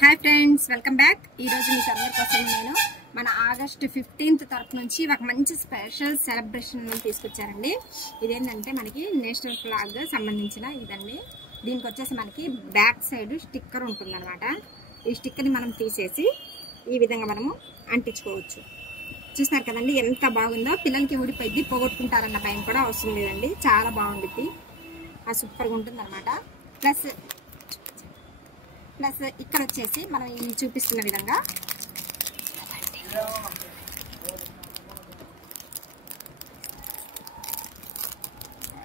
Hi friends, welcome back. ఈరోజు మీకు అందరి కోసం నేను మన ఆగస్ట్ 15th తరఫు నుంచి ఒక మంచి స్పెషల్ సెలబ్రేషన్ తీసుకొచ్చారండి. ఇదేంటంటే మనకి నేషనల్ ఫ్లాగ్ సంబంధించిన ఇదండి. దీనికి వచ్చేసి మనకి బ్యాక్ సైడ్ స్టిక్కర్ ఉంటుందన్నమాట. ఈ స్టిక్కర్ని మనం తీసేసి ఈ విధంగా మనము అంటించుకోవచ్చు. చూస్తున్నారు కదండి ఎంత బాగుందో. పిల్లలకి ఊడిపోయింది, పోగొట్టుకుంటారన్న భయం కూడా అవసరం లేదండి. చాలా బాగుంటుంది, సూపర్గా ఉంటుంది అనమాట. ప్లస్ ఇక్కడ వచ్చేసి మనం ఈ చూపిస్తున్న విధంగా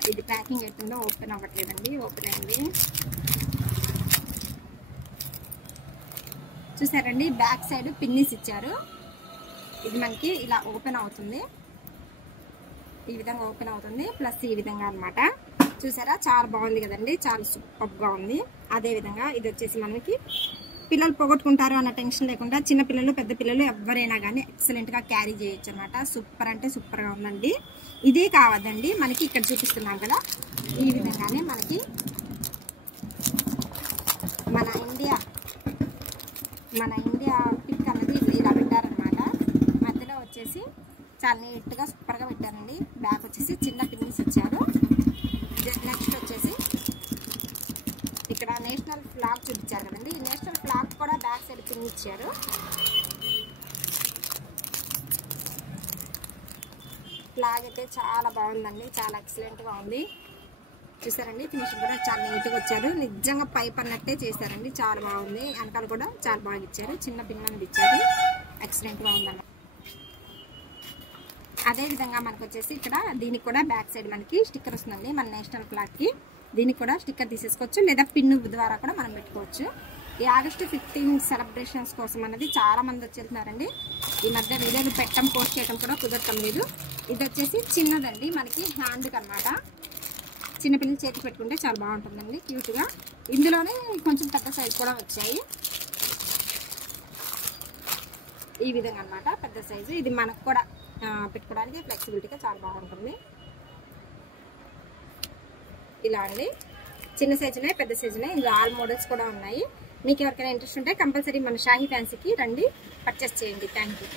ఇది ప్యాకింగ్ ఎట్టుందో ఓపెన్ అవ్వట్లేదండి. ఓపెన్ అయింది, చూసారండి. బ్యాక్ సైడ్ పిన్నిస్ ఇచ్చారు. ఇది మనకి ఇలా ఓపెన్ అవుతుంది, ఈ విధంగా ఓపెన్ అవుతుంది. ప్లస్ ఈ విధంగా అన్నమాట. చూసారా, చాలా బాగుంది కదండి, చాలా సూపర్గా ఉంది. అదే విధంగా ఇది వచ్చేసి మనకి పిల్లలు పోగొట్టుకుంటారు అన్న టెన్షన్ లేకుండా చిన్న పిల్లలు పెద్ద పిల్లలు ఎవరైనా కానీ ఎక్సలెంట్గా క్యారీ చేయొచ్చు అనమాట. సూపర్ అంటే సూపర్గా ఉందండి. ఇదే కావద్దండి, మనకి ఇక్కడ చూపిస్తున్నాం కదా ఈ విధంగానే మనకి మన ఇండియా పిక్ అనేది ఇలా పెట్టారనమాట. మధ్యలో వచ్చేసి చాలా నీట్గా సూపర్గా పెట్టారండి. బ్యాక్ వచ్చేసి చిన్న పిన్నిస్ ఇచ్చారు. నెక్స్ట్ వచ్చేసి ఇక్కడ నేషనల్ ఫ్లాగ్ చూపించారు కదండి. ఈ నేషనల్ ఫ్లాగ్ కూడా బ్యాక్ సైడ్ పిన్ ఇచ్చారు. ఫ్లాగ్ అయితే చాలా బాగుందండి, చాలా ఎక్సలెంట్గా ఉంది. చూసారండి, ఫినిషింగ్ కూడా చాలా నీట్గా వచ్చారు. నిజంగా పైప్ అన్నట్టే చేశారండి, చాలా బాగుంది. వెనకాల కూడా చాలా బాగా ఇచ్చారు, చిన్న పిన్ అనేది ఇచ్చారు. ఎక్సలెంట్గా ఉందన్నమాట. అదే విధంగా మనకు వచ్చేసి ఇక్కడ దీనికి కూడా బ్యాక్ సైడ్ మనకి స్టిక్కర్ వస్తుందండి. మన నేషనల్ ఫ్లాగ్కి దీనికి కూడా స్టిక్కర్ తీసేసుకోవచ్చు, లేదా పిన్ ద్వారా కూడా మనం పెట్టుకోవచ్చు. ఈ ఆగస్ట్ 15 సెలబ్రేషన్స్ కోసం అనేది చాలా మంది వచ్చేస్తున్నారండి. ఈ మధ్య వీడియోలు పెట్టడం, పోస్ట్ చేయడం కూడా కుదరటం లేదు. ఇది వచ్చేసి చిన్నదండి, మనకి హ్యాండ్కి అనమాట. చిన్నపిల్లలు చేతికి పెట్టుకుంటే చాలా బాగుంటుందండి, క్యూట్గా. ఇందులోనే కొంచెం పెద్ద సైజ్ కూడా వచ్చాయి, ఈ విధంగా అనమాట. పెద్ద సైజు ఇది మనకు కూడా పెట్టుకోవడానికి ఫ్లెక్సిబిలిటీగా చాలా బాగుంటుంది. ఇలా అండి, చిన్న సైజునే పెద్ద సైజునే, ఇందులో ఆల్ మోడల్స్ కూడా ఉన్నాయి. మీకు ఎవరికైనా ఇంట్రెస్ట్ ఉంటే కంపల్సరీ మన షాహీ ఫ్యాన్సీకి రండి, పర్చేస్ చేయండి. Thank you.